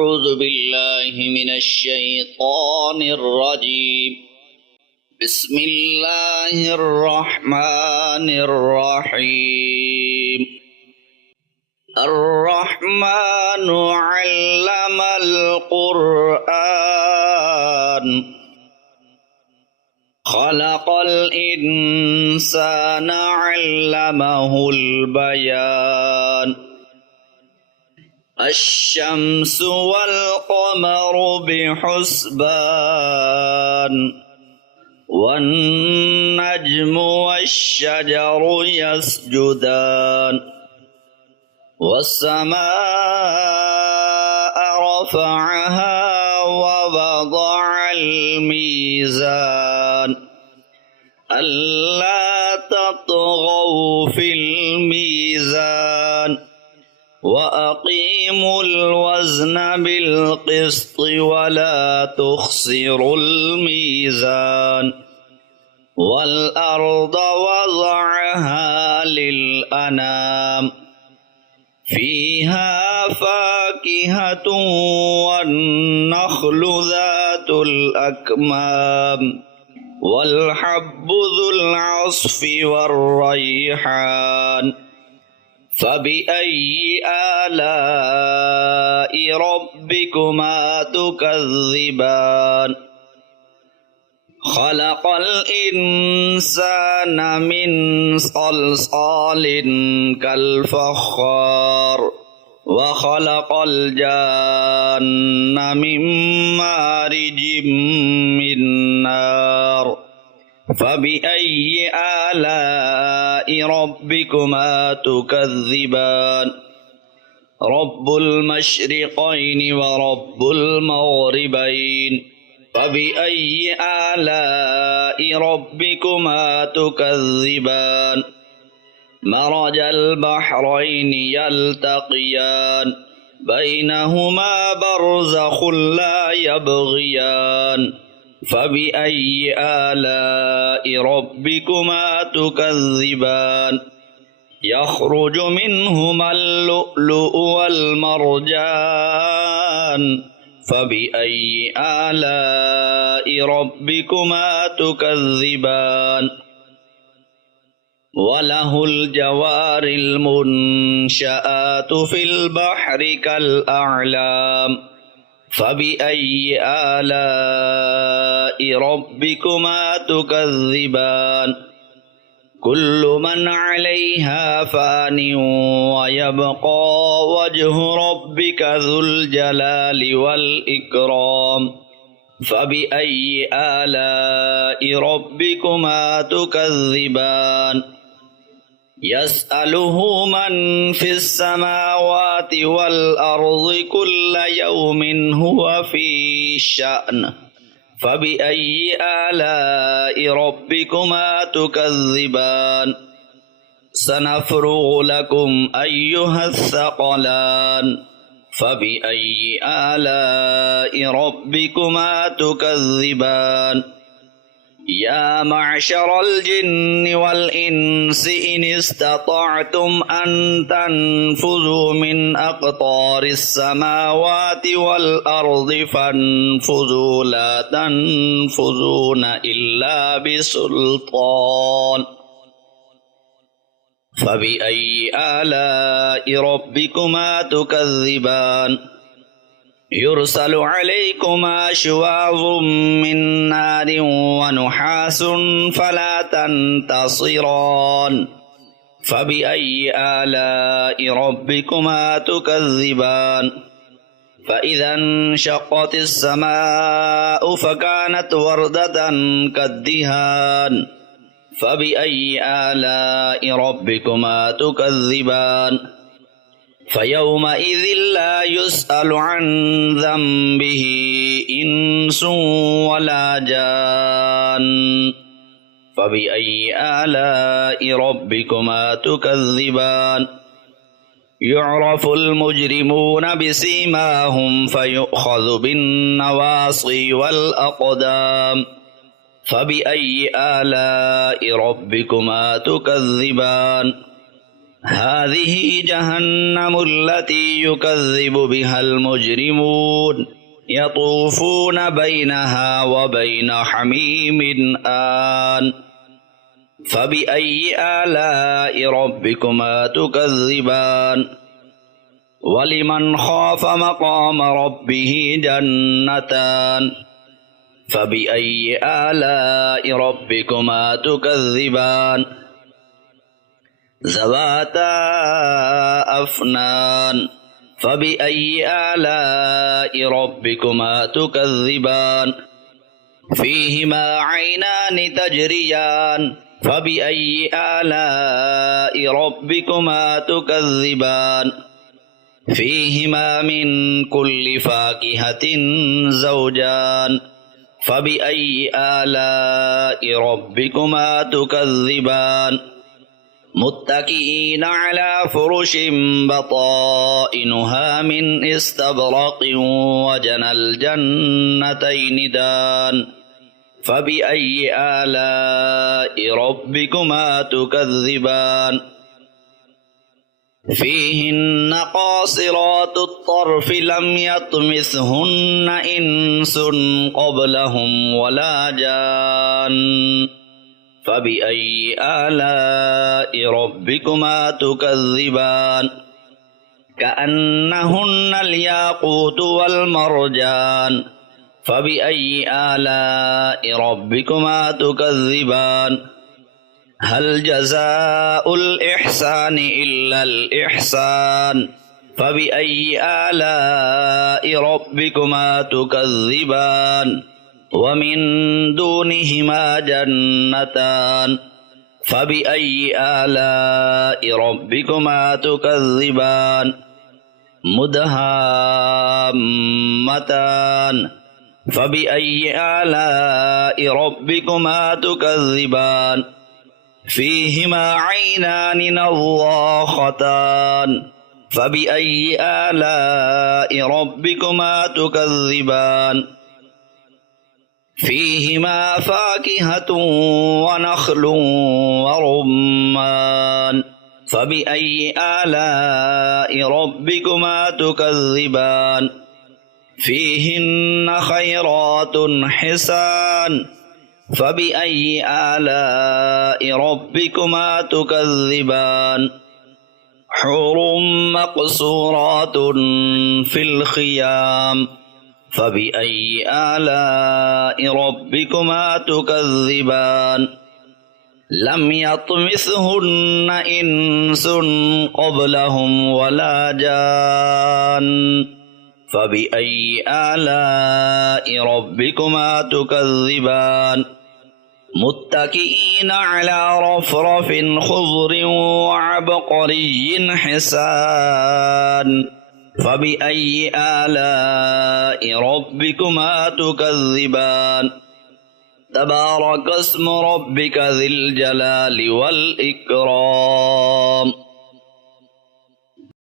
أعوذ بالله من الشيطان الرجيم بسم الله الرحمن الرحيم الرحمن علم القرآن خلق الإنسان علمه البيان الشمس والقمر بحسبان والنجم والشجر يسجدان والسماء رفعها ووضع الميزان ألا تطغوا في الميزان وأقيموا الوزن بالقسط ولا تخسروا الميزان والأرض وضعها للأنام فيها فاكهة والنخل ذات الأكمام والحب ذو العصف والريحان فبأي آلاء ربكما تكذبان خلق الإنسان من صلصال كالفخار وخلق الجان من مارج من نار فبأي آلاء ربكما تكذبان رب المشرقين ورب المغربين فبأي آلاء ربكما تكذبان مرج البحرين يلتقيان بينهما برزخ لا يبغيان فبأي آلاء ربكما تكذبان يخرج منهما اللؤلؤ والمرجان فبأي آلاء ربكما تكذبان وله الجوار المنشآت في البحر كالأعلام فبأي آلاء ربكما تكذبان كل من عليها فان ويبقى وجه ربك ذو الجلال والإكرام فبأي آلاء ربكما تكذبان يسأله من في السماوات والأرض كل يوم هو في شأن فبأي آلاء ربكما تكذبان سنفرغ لكم أيها الثقلان فبأي آلاء ربكما تكذبان يا معشر الجن والإنس إن استطعتم أن تنفذوا من أقطار السماوات والأرض فانفذوا لا تنفذون إلا بسلطان فبأي آلاء ربكما تكذبان يرسل عليكما شواظ من نار ونحاس فلا تنتصران فبأي آلاء ربكما تكذبان فإذا انشقت السماء فكانت وردة كالدهان فبأي آلاء ربكما تكذبان فيومئذ لا يسأل عن ذنبه إنس ولا جان فبأي آلاء ربكما تكذبان يعرف المجرمون بسيماهم فيؤخذ بالنواصي والأقدام فبأي آلاء ربكما تكذبان هذه جهنم التي يكذب بها المجرمون يطوفون بينها وبين حميم آن فبأي آلاء ربكما تكذبان ولمن خاف مقام ربه جنتان فبأي آلاء ربكما تكذبان ذواتا أفنان فبأي آلاء ربكما تكذبان فيهما عينان تجريان فبأي آلاء ربكما تكذبان فيهما من كل فاكهة زوجان فبأي آلاء ربكما تكذبان متكئين على فرش بطائنها من استبرق وجنى الجنتين دان فبأي آلاء ربكما تكذبان فيهن قاصرات الطرف لم يطمثهن إنس قبلهم ولا جان فبأي آلاء ربكما تكذبان كأنهن الياقوت والمرجان فبأي آلاء ربكما تكذبان هل جزاء الإحسان إلا الإحسان فبأي آلاء ربكما تكذبان ومن دونهما جنتان فبأي آلاء ربكما تكذبان مدهامتان فبأي آلاء ربكما تكذبان فيهما عينان نضاختان فبأي آلاء ربكما تكذبان فيهما فاكهة ونخل ورمان فبأي آلاء ربكما تكذبان فيهن خيرات حسان فبأي آلاء ربكما تكذبان حور مقصورات في الخيام فبأي آلاء ربكما تكذبان لم يطمثهن إنس قبلهم ولا جان فبأي آلاء ربكما تكذبان متكئين على رفرف خضر وعبقري حسان فبأي آلاء ربكما تكذبان تبارك اسم ربك ذي الجلال والإكرام